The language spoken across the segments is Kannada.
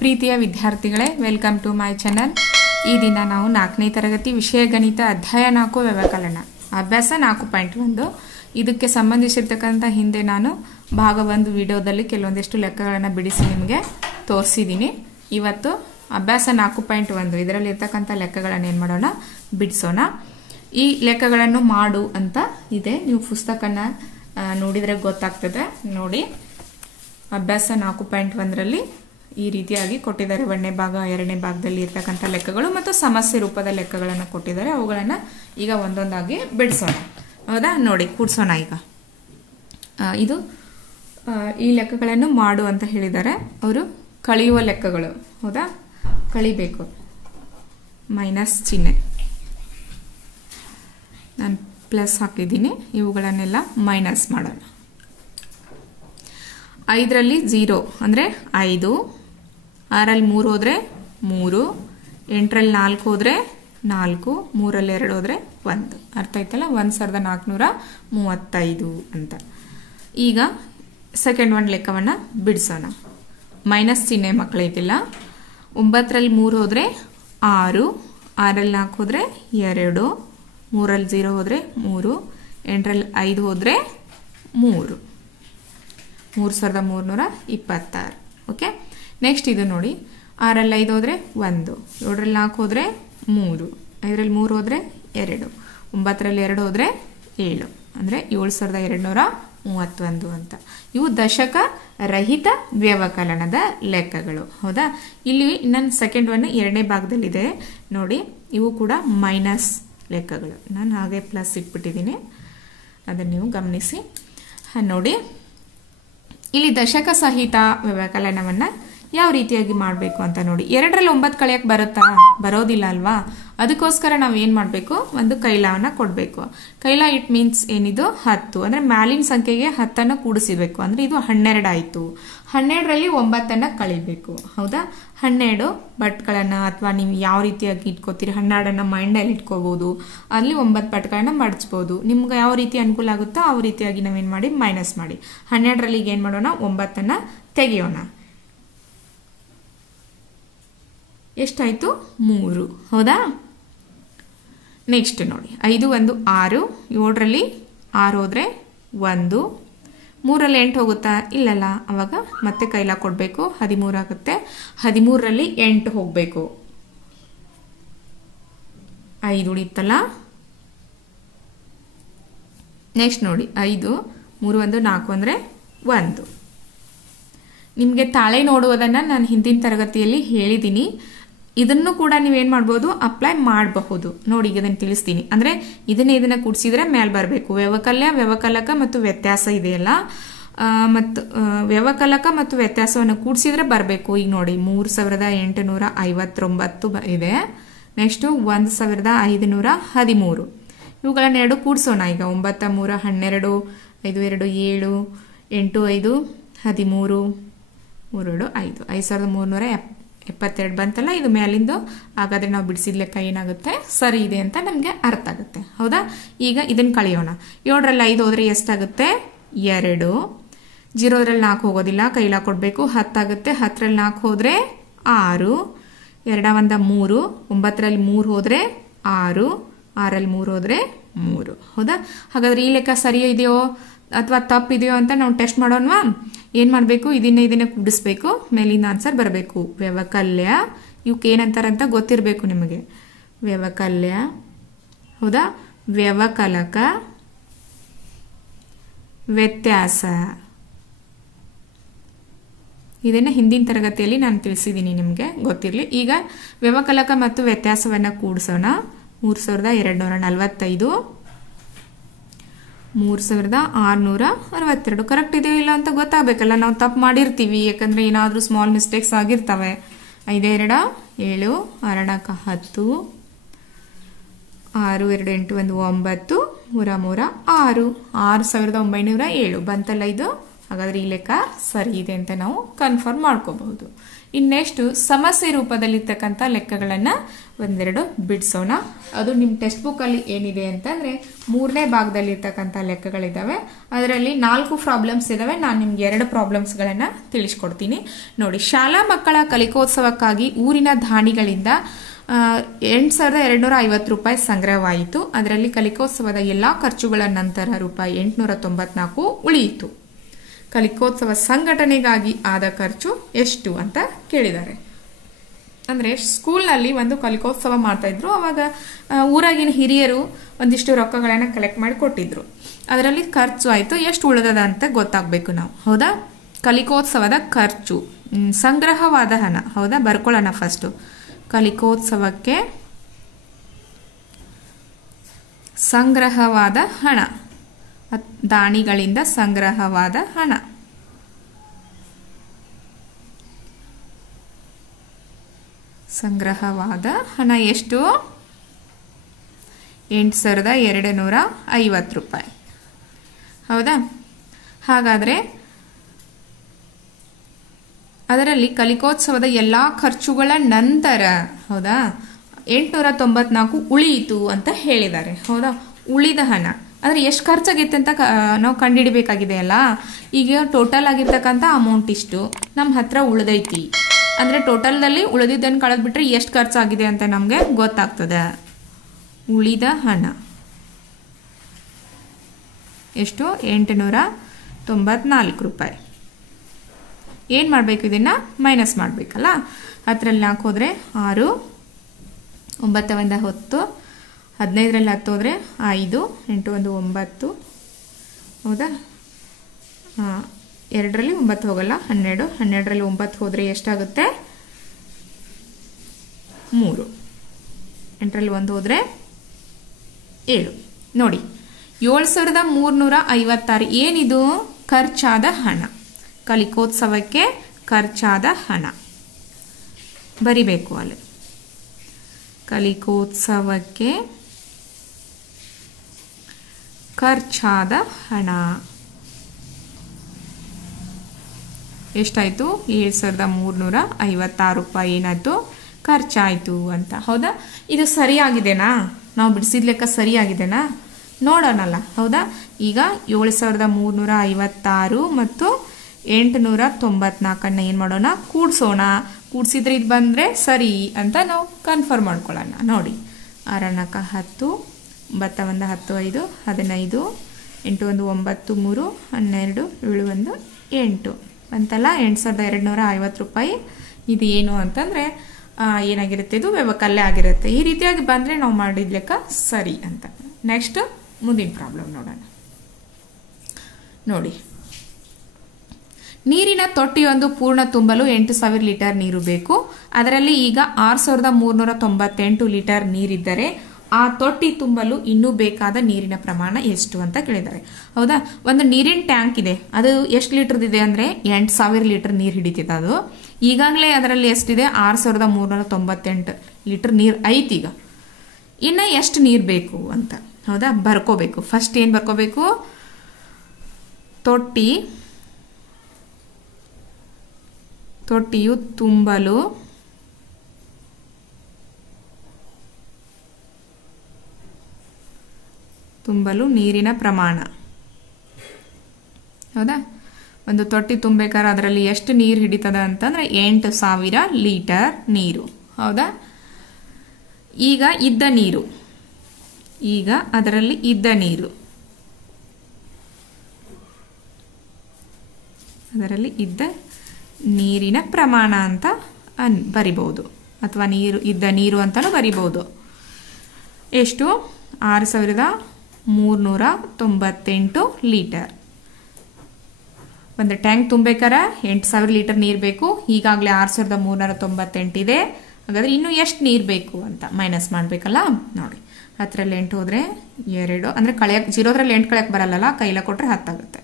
ಪ್ರೀತಿಯ ವಿದ್ಯಾರ್ಥಿಗಳೇ, ವೆಲ್ಕಮ್ ಟು ಮೈ ಚಾನಲ್. ಈ ದಿನ ನಾವು 4ನೇ ತರಗತಿ ವಿಷಯ ಗಣಿತ ಅಧ್ಯಾಯ 4 ವ್ಯವಕಲನ ಅಭ್ಯಾಸ 4.1 ಇದಕ್ಕೆ ಸಂಬಂಧಿಸಿರ್ತಕ್ಕಂಥ ಹಿಂದೆ ನಾನು ಭಾಗ 1 ವಿಡಿಯೋದಲ್ಲಿ ಕೆಲವೊಂದಿಷ್ಟು ಲೆಕ್ಕಗಳನ್ನು ಬಿಡಿಸಿ ನಿಮಗೆ ತೋರಿಸಿದ್ದೀನಿ. ಇವತ್ತು ಅಭ್ಯಾಸ 4.1 ಇದರಲ್ಲಿ ಇರ್ತಕ್ಕಂಥ ಲೆಕ್ಕಗಳನ್ನು ಏನು ಮಾಡೋಣ, ಬಿಡಿಸೋಣ. ಈ ಲೆಕ್ಕಗಳನ್ನು ಮಾಡು ಅಂತ ಇದೆ, ನೀವು ಪುಸ್ತಕನ ನೋಡಿದರೆ ಗೊತ್ತಾಗ್ತದೆ. ನೋಡಿ, ಅಭ್ಯಾಸ 4.1ರಲ್ಲಿ ಈ ರೀತಿಯಾಗಿ ಕೊಟ್ಟಿದ್ದಾರೆ. 1ನೇ ಭಾಗ 2ನೇ ಭಾಗದಲ್ಲಿ ಇರ್ತಕ್ಕಂಥ ಲೆಕ್ಕಗಳು ಮತ್ತು ಸಮಸ್ಯೆ ರೂಪದ ಲೆಕ್ಕಗಳನ್ನು ಕೊಟ್ಟಿದ್ದಾರೆ. ಅವುಗಳನ್ನು ಈಗ ಒಂದೊಂದಾಗಿ ಬಿಡಿಸೋಣ. ಹೌದಾ? ನೋಡಿ, ಕೂಡಿಸೋಣ. ಈಗ ಇದು ಈ ಲೆಕ್ಕಗಳನ್ನು ಮಾಡು ಅಂತ ಹೇಳಿದ್ದಾರೆ. ಅವರು ಕಳೆಯುವ ಲೆಕ್ಕಗಳು. ಹೌದಾ? ಕಳಿಬೇಕು, ಮೈನಸ್ ಚಿಹ್ನೆ ನಾನು ಪ್ಲಸ್ ಹಾಕಿದ್ದೀನಿ. ಇವುಗಳನ್ನೆಲ್ಲ ಮೈನಸ್ ಮಾಡೋಣ. 5ರಲ್ಲಿ 0 ಅಂದರೆ 5, 6ರಲ್ಲಿ 3 ಹೋದರೆ 3, 8ರಲ್ಲಿ 4 ಹೋದರೆ 4, 3ರಲ್ಲಿ 2 ಹೋದರೆ 1. ಅರ್ಥ ಆಯ್ತಲ್ಲ? 1435 ಅಂತ. ಈಗ ಸೆಕೆಂಡ್ ಒಂದು ಲೆಕ್ಕವನ್ನು ಬಿಡಿಸೋಣ. ಮೈನಸ್ ಚಿಹ್ನೆ ಮಕ್ಕಳಿಗಿಲ್ಲ. 9ರಲ್ಲಿ 3 ಹೋದರೆ 6, 6ರಲ್ಲಿ 4 ಹೋದರೆ 2, 3ರಲ್ಲಿ 0 ಹೋದರೆ 3, 8ರಲ್ಲಿ 5 ಹೋದರೆ 3, 3326. ಓಕೆ, ನೆಕ್ಸ್ಟ್ ಇದು ನೋಡಿ. 6ರಲ್ಲಿ 5 ಹೋದರೆ 1, 7ರಲ್ಲಿ 4 ಹೋದರೆ 3, 5ರಲ್ಲಿ 3 ಹೋದರೆ 2, 9ರಲ್ಲಿ 2 ಹೋದರೆ 7 ಅಂದರೆ 7231 ಅಂತ. ಇವು ದಶಕ ರಹಿತ ವ್ಯವಕಲನದ ಲೆಕ್ಕಗಳು. ಹೌದಾ? ಇಲ್ಲಿ ನನ್ನ ಸೆಕೆಂಡ್ ಒನ್ 2ನೇ ಭಾಗದಲ್ಲಿದೆ ನೋಡಿ. ಇವು ಕೂಡ ಮೈನಸ್ ಲೆಕ್ಕಗಳು. ನಾನು ಹಾಗೆ ಪ್ಲಸ್ ಇಟ್ಬಿಟ್ಟಿದ್ದೀನಿ, ಅದನ್ನು ನೀವು ಗಮನಿಸಿ. ನೋಡಿ, ಇಲ್ಲಿ ದಶಕ ಸಹಿತ ವ್ಯವಕಲನವನ್ನು ಯಾವ ರೀತಿಯಾಗಿ ಮಾಡಬೇಕು ಅಂತ ನೋಡಿ. 2ರಲ್ಲಿ 9 ಕಳೆಯಕ್ಕೆ ಬರುತ್ತಾ? ಬರೋದಿಲ್ಲ ಅಲ್ವಾ? ಅದಕ್ಕೋಸ್ಕರ ನಾವು ಏನು ಮಾಡಬೇಕು, ಒಂದು ಕೈಲಾವನ್ನು ಕೊಡಬೇಕು. ಕೈಲ ಇಟ್ ಮೀನ್ಸ್ ಏನಿದು 10 ಅಂದರೆ ಮ್ಯಾಲಿನ ಸಂಖ್ಯೆಗೆ 10 ಕೂಡಿಸಬೇಕು. ಅಂದರೆ ಇದು 12 ಆಯಿತು. 12ರಲ್ಲಿ 9 ಕಳಿಬೇಕು. ಹೌದಾ? 12 ಬಟ್ಗಳನ್ನು ಅಥವಾ ನೀವು ಯಾವ ರೀತಿಯಾಗಿ ಇಟ್ಕೋತೀರಿ, 12 ಮೈಂಡಲ್ಲಿ ಇಟ್ಕೋಬಹುದು. ಅಲ್ಲಿ 9 ಬಟ್ಗಳನ್ನು ಮಡಚ್ಬೋದು. ನಿಮ್ಗೆ ಯಾವ ರೀತಿ ಅನುಕೂಲ ಆಗುತ್ತೋ ಆ ರೀತಿಯಾಗಿ ನಾವೇನು ಮಾಡಿ ಮೈನಸ್ ಮಾಡಿ 12ರಲ್ಲಿ ಏನು ಮಾಡೋಣ, 9 ತೆಗೆಯೋಣ. ಎಷ್ಟಾಯ್ತು? 3. ಹೌದಾ? ನೆಕ್ಸ್ಟ್ ನೋಡಿ, 5 1 6, 7ರಲ್ಲಿ 6 ಹೋದರೆ 1, 3ರಲ್ಲಿ 8 ಹೋಗುತ್ತಾ? ಇಲ್ಲಲ್ಲ. ಅವಾಗ ಮತ್ತೆ ಕೈಲ ಕೊಡಬೇಕು. 13 ಆಗುತ್ತೆ. 13ರಲ್ಲಿ 8 ಹೋಗಬೇಕು. 5 ಉಳಿತಲ್ಲ. ನೆಕ್ಸ್ಟ್ ನೋಡಿ, 5 3 1 4 ಅಂದರೆ 1. ನಿಮಗೆ ತಾಳೆ ನೋಡುವುದನ್ನು ನಾನು ಹಿಂದಿನ ತರಗತಿಯಲ್ಲಿ ಹೇಳಿದ್ದೀನಿ. ಇದನ್ನು ಕೂಡ ನೀವೇನು ಮಾಡ್ಬೋದು, ಅಪ್ಲೈ ಮಾಡಬಹುದು. ನೋಡಿ, ಇದನ್ನು ತಿಳಿಸ್ತೀನಿ. ಅಂದರೆ ಇದನ್ನ ಕೂಡಿಸಿದ್ರೆ ಮೇಲೆ ಬರಬೇಕು. ವ್ಯವಕಲಕ ಮತ್ತು ವ್ಯತ್ಯಾಸ ಇದೆಯಲ್ಲ, ಮತ್ತು ವ್ಯವಕಲಕ ಮತ್ತು ವ್ಯತ್ಯಾಸವನ್ನು ಕೂಡಿಸಿದ್ರೆ ಬರಬೇಕು. ಈಗ ನೋಡಿ, 3859 ಇದೆ. ನೆಕ್ಸ್ಟು 1513. ಇವುಗಳನ್ನೆರಡು ಕೂಡಿಸೋಣ. ಈಗ 9 3 12, 5 2 7, 8 5 13, 3 2 5, 5372 ಬಂತಲ್ಲ. ಇದು ಮೇಲಿಂದು. ಹಾಗಾದ್ರೆ ನಾವು ಬಿಡಿಸಿದ ಲೆಕ್ಕ ಏನಾಗುತ್ತೆ, ಸರಿ ಇದೆ ಅಂತ ನಮಗೆ ಅರ್ಥ ಆಗುತ್ತೆ. ಹೌದಾ? ಈಗ ಇದನ್ನು ಕಳೆಯೋಣ. 7ರಲ್ಲಿ 5 ಹೋದರೆ ಎಷ್ಟಾಗುತ್ತೆ? 2. 0ರಲ್ಲಿ 4 ಹೋಗೋದಿಲ್ಲ, ಕೈಲ ಕೊಡಬೇಕು. 10 ಆಗುತ್ತೆ. 10ರಲ್ಲಿ 4 ಹೋದರೆ 6, 2 1 3, 9ರಲ್ಲಿ 3 ಹೋದರೆ 6, 6ರಲ್ಲಿ 3 ಹೋದರೆ 3. ಹೌದಾ? ಹಾಗಾದ್ರೆ ಈ ಲೆಕ್ಕ ಸರಿ ಇದೆಯೋ ಅಥವಾ ತಪ್ಪಿದೆಯೋ ಅಂತ ನಾವು ಟೆಸ್ಟ್ ಮಾಡೋಣವಾ? ಏನು ಮಾಡಬೇಕು, ಇದನ್ನ ಕೂಡಿಸ್ಬೇಕು, ಮೇಲಿಂದ ಆನ್ಸರ್ ಬರಬೇಕು. ವ್ಯವಕಲ್ಯ, ಇವಕ್ಕೆ ಏನಂತಾರಂತ ಗೊತ್ತಿರಬೇಕು ನಿಮಗೆ. ವ್ಯವಕಲ್ಯ. ಹೌದಾ? ವ್ಯವಕಲಕ, ವ್ಯತ್ಯಾಸ. ಇದನ್ನು ಹಿಂದಿನ ತರಗತಿಯಲ್ಲಿ ನಾನು ತಿಳಿಸಿದ್ದೀನಿ, ನಿಮಗೆ ಗೊತ್ತಿರಲಿ. ಈಗ ವ್ಯವಕಲಕ ಮತ್ತು ವ್ಯತ್ಯಾಸವನ್ನು ಕೂಡಿಸೋಣ. 3245, 3662. ಕರೆಕ್ಟ್ ಇದೆಯೋ ಇಲ್ಲ ಅಂತ ಗೊತ್ತಾಗಬೇಕಲ್ಲ. ನಾವು ತಪ್ಪು ಮಾಡಿರ್ತೀವಿ, ಯಾಕಂದರೆ ಏನಾದರೂ ಸ್ಮಾಲ್ ಮಿಸ್ಟೇಕ್ಸ್ ಆಗಿರ್ತವೆ. 5 2 7, 6 10, 6 2 8 1 9, 3 6, 6907 ಬಂತಲ್ಲ ಇದು. ಹಾಗಾದರೆ ಈ ಲೆಕ್ಕ ಸರಿ ಇದೆ ಅಂತ ನಾವು ಕನ್ಫರ್ಮ್ ಮಾಡ್ಕೋಬಹುದು. ಇನ್ನೆಷ್ಟು ಸಮಸ್ಯೆ ರೂಪದಲ್ಲಿರ್ತಕ್ಕಂಥ ಲೆಕ್ಕಗಳನ್ನು ಒಂದೆರಡು ಬಿಡಿಸೋಣ. ಅದು ನಿಮ್ಮ ಟೆಕ್ಸ್ಟ್ ಬುಕ್ಕಲ್ಲಿ ಏನಿದೆ ಅಂತಂದರೆ 3ನೇ ಭಾಗದಲ್ಲಿರ್ತಕ್ಕಂಥ ಲೆಕ್ಕಗಳಿದ್ದಾವೆ. ಅದರಲ್ಲಿ 4 ಪ್ರಾಬ್ಲಮ್ಸ್ ಇದ್ದಾವೆ. ನಾನು ನಿಮ್ಗೆ 2 ಪ್ರಾಬ್ಲಮ್ಸ್ಗಳನ್ನು ತಿಳಿಸ್ಕೊಡ್ತೀನಿ ನೋಡಿ. ಶಾಲಾ ಮಕ್ಕಳ ಕಲಿಕೋತ್ಸವಕ್ಕಾಗಿ ಊರಿನ ದಾನಿಗಳಿಂದ 8,250 ರೂಪಾಯಿ ಸಂಗ್ರಹವಾಯಿತು. ಅದರಲ್ಲಿ ಕಲಿಕೋತ್ಸವದ ಎಲ್ಲ ಖರ್ಚುಗಳ ನಂತರ ರೂಪಾಯಿ 894 ಉಳಿಯಿತು. ಕಲಿಕೋತ್ಸವ ಸಂಘಟನೆಗಾಗಿ ಆದ ಖರ್ಚು ಎಷ್ಟು ಅಂತ ಕೇಳಿದ್ದಾರೆ. ಅಂದರೆ ಸ್ಕೂಲ್ನಲ್ಲಿ ಒಂದು ಕಲಿಕೋತ್ಸವ ಮಾಡ್ತಾ ಇದ್ರು. ಅವಾಗ ಊರಾಗಿನ ಹಿರಿಯರು ಒಂದಿಷ್ಟು ರೊಕ್ಕಗಳನ್ನು ಕಲೆಕ್ಟ್ ಮಾಡಿ ಕೊಟ್ಟಿದ್ರು. ಅದರಲ್ಲಿ ಖರ್ಚು ಆಯಿತು, ಎಷ್ಟು ಉಳಿದದ ಅಂತ ಗೊತ್ತಾಗಬೇಕು ನಾವು. ಹೌದಾ? ಕಲಿಕೋತ್ಸವದ ಖರ್ಚು, ಸಂಗ್ರಹವಾದ ಹಣ. ಹೌದಾ? ಬರ್ಕೊಳ್ಳೋಣ ಫಸ್ಟು. ಕಲಿಕೋತ್ಸವಕ್ಕೆ ಸಂಗ್ರಹವಾದ ಹಣ, ದಾನಿಗಳಿಂದ ಸಂಗ್ರಹವಾದ ಹಣ. ಸಂಗ್ರಹವಾದ ಹಣ ಎಷ್ಟು? 8,250 ರೂಪಾಯಿ. ಹೌದಾ? ಹಾಗಾದರೆ ಅದರಲ್ಲಿ ಕಲಿಕೋತ್ಸವದ ಎಲ್ಲ ಖರ್ಚುಗಳ ನಂತರ, ಹೌದಾ, 894 ಉಳಿಯಿತು ಅಂತ ಹೇಳಿದ್ದಾರೆ. ಹೌದಾ? ಉಳಿದ ಹಣ ಅಂದರೆ ಎಷ್ಟು ಖರ್ಚಾಗಿತ್ತು ಅಂತ ನಾವು ಕಂಡುಹಿಡಬೇಕಾಗಿದೆ ಅಲ್ಲ. ಈಗ ಟೋಟಲ್ ಆಗಿರ್ತಕ್ಕಂಥ ಅಮೌಂಟ್ ಇಷ್ಟು ನಮ್ಮ ಹತ್ರ ಉಳಿದೈತಿ ಅಂದರೆ ಟೋಟಲ್ದಲ್ಲಿ ಉಳಿದಿದ್ದನ್ನು ಕಳೆದ್ಬಿಟ್ರೆ ಎಷ್ಟು ಖರ್ಚಾಗಿದೆ ಅಂತ ನಮಗೆ ಗೊತ್ತಾಗ್ತದೆ. ಉಳಿದ ಹಣ ಎಷ್ಟು? 894 ರೂಪಾಯಿ. ಏನು ಮಾಡಬೇಕು? ಇದನ್ನು ಮೈನಸ್ ಮಾಡಬೇಕಲ್ಲ. 10ರಲ್ಲಿ 4 ಹೋದರೆ 6, 9 1 10, 15ರಲ್ಲಿ 10 ಹೋದರೆ 5, 8 1 9. ಹೌದಾ? 2ರಲ್ಲಿ 9 ಹೋಗಲ್ಲ, 12, 12ರಲ್ಲಿ 9 ಹೋದರೆ ಎಷ್ಟಾಗುತ್ತೆ? 3, 8ರಲ್ಲಿ 1 ಹೋದರೆ 7. ನೋಡಿ, 7,356 ಏನಿದು? ಖರ್ಚಾದ ಹಣ. ಕಲಿಕೋತ್ಸವಕ್ಕೆ ಖರ್ಚಾದ ಹಣ ಬರಿಬೇಕು ಅಲ್ಲಿ. ಕಲಿಕೋತ್ಸವಕ್ಕೆ ಖರ್ಚಾದ ಹಣ ಎಷ್ಟಾಯಿತು? 7,356 ರೂಪಾಯಿ ಏನಾಯಿತು? ಖರ್ಚಾಯಿತು ಅಂತ. ಹೌದಾ? ಇದು ಸರಿಯಾಗಿದೆನಾ? ನಾವು ಬಿಡಿಸಿದ ಲೆಕ್ಕ ಸರಿಯಾಗಿದೆನಾ ನೋಡೋಣಲ್ಲ. ಹೌದಾ? ಈಗ 7,356 ಮತ್ತು 894 ಏನು ಮಾಡೋಣ? ಕೂಡಿಸೋಣ. ಕೂಡಿಸಿದ್ರೆ ಇದು ಬಂದರೆ ಸರಿ ಅಂತ ನಾವು ಕನ್ಫರ್ಮ್ ಮಾಡ್ಕೊಳ್ಳೋಣ. ನೋಡಿ, 6 4 10, 9 1 10 5, 15, 8 1 9 3, 12, 7 1 8 ಅಂತಲ್ಲ. 8,250 ರೂಪಾಯಿ ಇದು ಏನು ಅಂತಂದರೆ ಏನಾಗಿರುತ್ತೆ? ಇದು ವ್ಯವಕಲ್ಯ ಆಗಿರುತ್ತೆ. ಈ ರೀತಿಯಾಗಿ ಬಂದರೆ ನಾವು ಮಾಡಿದ ಲೆಕ್ಕ ಸರಿ ಅಂತ. ನೆಕ್ಸ್ಟ್ ಮುಂದಿನ ಪ್ರಾಬ್ಲಮ್ ನೋಡೋಣ. ನೋಡಿ, ನೀರಿನ ತೊಟ್ಟಿಯೊಂದು ಪೂರ್ಣ ತುಂಬಲು 8,000 ಲೀಟರ್ ನೀರು ಬೇಕು. ಅದರಲ್ಲಿ ಈಗ 6,398 ಲೀಟರ್ ನೀರಿದ್ದರೆ ಆ ತೊಟ್ಟಿ ತುಂಬಲು ಇನ್ನೂ ಬೇಕಾದ ನೀರಿನ ಪ್ರಮಾಣ ಎಷ್ಟು ಅಂತ ಕೇಳಿದ್ದಾರೆ. ಹೌದಾ? ಒಂದು ನೀರಿನ ಟ್ಯಾಂಕ್ ಇದೆ, ಅದು ಎಷ್ಟು ಲೀಟರ್ದಿದೆ ಅಂದರೆ 8,000 ಲೀಟರ್ ನೀರು ಹಿಡಿತಿದೆ. ಅದು ಈಗಾಗಲೇ ಅದರಲ್ಲಿ ಎಷ್ಟಿದೆ? 6,398 ಲೀಟರ್ ನೀರು ಐತಿ. ಈಗ ಇನ್ನು ಎಷ್ಟು ನೀರು ಬೇಕು ಅಂತ, ಹೌದಾ, ಬರ್ಕೋಬೇಕು. ಫಸ್ಟ್ ಏನು ಬರ್ಕೋಬೇಕು? ತೊಟ್ಟಿಯು ತುಂಬಲು ನೀರಿನ ಪ್ರಮಾಣ. ಹೌದಾ? ಒಂದು ತೊಟ್ಟಿ ತುಂಬಬೇಕಾದ್ರೆ ಅದರಲ್ಲಿ ಎಷ್ಟು ನೀರು ಹಿಡಿತದ ಅಂತಂದ್ರೆ 8,000 ಲೀಟರ್ ನೀರು. ಹೌದಾ? ಈಗ ಅದರಲ್ಲಿ ಇದ್ದ ನೀರಿನ ಪ್ರಮಾಣ ಅಂತ ಬರಿಬಹುದು, ಅಥವಾ ಇದ್ದ ನೀರು ಅಂತಾನು ಬರಿಬಹುದು. ಎಷ್ಟು? 6,398 ಲೀಟರ್. ಒಂದು ಟ್ಯಾಂಕ್ ತುಂಬಬೇಕಾದ್ರೆ 8,000 ಲೀಟರ್ ನೀರು ಬೇಕು. ಈಗಾಗಲೇ 6,398 ಇದೆ. ಹಾಗಾದ್ರೆ ಇನ್ನು ಎಷ್ಟು ನೀರು ಬೇಕು ಅಂತ ಮೈನಸ್ ಮಾಡಬೇಕಲ್ಲ. ನೋಡಿ, 10ರಲ್ಲಿ 8 ಹೋದರೆ 2, ಅಂದರೆ ಕಳೆಯಕ್ಕೆ 0ರಲ್ಲಿ 8 ಕಳೆಯಕ್ಕೆ ಬರಲ್ಲ, ಕೈಲ ಕೊಟ್ಟರೆ 10 ಆಗುತ್ತೆ.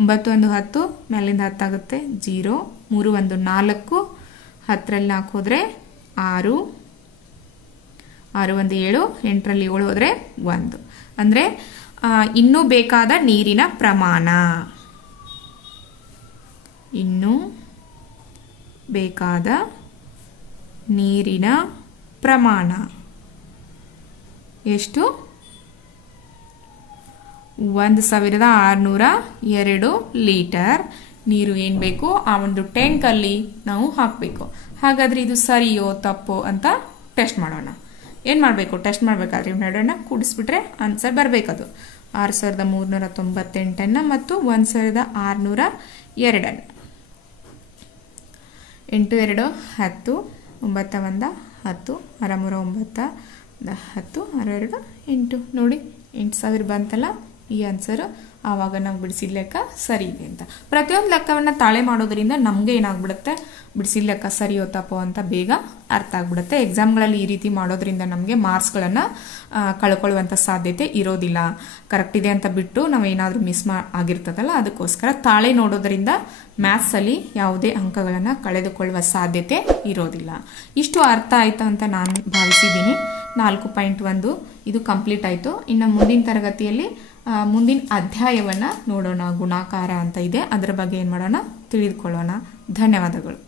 9 1 10, ಮೇಲಿಂದ 10 ಆಗುತ್ತೆ. 0, 3 1 4, 10ರಲ್ಲಿ 4 ಹೋದರೆ 6, 6 1 7, 8ರಲ್ಲಿ 7 ಹೋದರೆ 1. ಅಂದರೆ ಇನ್ನೂ ಬೇಕಾದ ನೀರಿನ ಪ್ರಮಾಣ, ಇನ್ನೂ ಬೇಕಾದ ನೀರಿನ ಪ್ರಮಾಣ ಎಷ್ಟು? 1602 ಲೀಟರ್ ನೀರು ಏನು ಬೇಕು ಆ ಒಂದು ಟ್ಯಾಂಕಲ್ಲಿ ನಾವು ಹಾಕಬೇಕು. ಹಾಗಾದರೆ ಇದು ಸರಿಯೋ ತಪ್ಪೋ ಅಂತ ಟೆಸ್ಟ್ ಮಾಡೋಣ. ಏನು ಮಾಡಬೇಕು? ಟೆಸ್ಟ್ ಮಾಡಬೇಕಾದ್ರೆ ಎರಡನ್ನ ಕೂಡಿಸ್ಬಿಟ್ರೆ ಆನ್ಸರ್ ಬರಬೇಕದು. 6398 ಮತ್ತು 1602. 8 2 10, 9 1 10, 6 3 9, 10, 6 2 8. ನೋಡಿ 8000 ಬಂತಲ್ಲ, ಈ ಆನ್ಸರ್. ಆವಾಗ ನಾವು ಬಿಡಿಸಿದ ಲೆಕ್ಕ ಸರಿ ಇದೆ ಅಂತ. ಪ್ರತಿಯೊಂದು ಲೆಕ್ಕವನ್ನು ತಾಳೆ ಮಾಡೋದ್ರಿಂದ ನಮಗೆ ಏನಾಗ್ಬಿಡುತ್ತೆ, ಬಿಡಿಸಿದ ಲೆಕ್ಕ ಸರಿಯೋ ತಪ್ಪೋ ಅಂತ ಬೇಗ ಅರ್ಥ ಆಗ್ಬಿಡುತ್ತೆ. ಎಕ್ಸಾಮ್ಗಳಲ್ಲಿ ಈ ರೀತಿ ಮಾಡೋದ್ರಿಂದ ನಮಗೆ ಮಾರ್ಕ್ಸ್ಗಳನ್ನು ಕಳ್ಕೊಳ್ಳುವಂಥ ಸಾಧ್ಯತೆ ಇರೋದಿಲ್ಲ. ಕರೆಕ್ಟ್ ಇದೆ ಅಂತ ಬಿಟ್ಟು ನಾವೇನಾದರೂ ಮಿಸ್ ಆಗಿರ್ತದಲ್ಲ, ಅದಕ್ಕೋಸ್ಕರ ತಾಳೆ ನೋಡೋದ್ರಿಂದ ಮ್ಯಾಥ್ಸಲ್ಲಿ ಯಾವುದೇ ಅಂಕಗಳನ್ನು ಕಳೆದುಕೊಳ್ಳುವ ಸಾಧ್ಯತೆ ಇರೋದಿಲ್ಲ. ಇಷ್ಟು ಅರ್ಥ ಆಯ್ತಾ ಅಂತ ನಾನು ಭಾವಿಸಿದ್ದೀನಿ. 4.1 ಇದು ಕಂಪ್ಲೀಟ್ ಆಯಿತು. ಇನ್ನು ಮುಂದಿನ ತರಗತಿಯಲ್ಲಿ ಮುಂದಿನ ಅಧ್ಯಾಯವನ್ನು ನೋಡೋಣ. ಗುಣಾಕಾರ ಅಂತ ಇದೆ, ಅದರ ಬಗ್ಗೆ ಏನು ಮಾಡೋಣ ತಿಳಿದುಕೊಳ್ಳೋಣ. ಧನ್ಯವಾದಗಳು.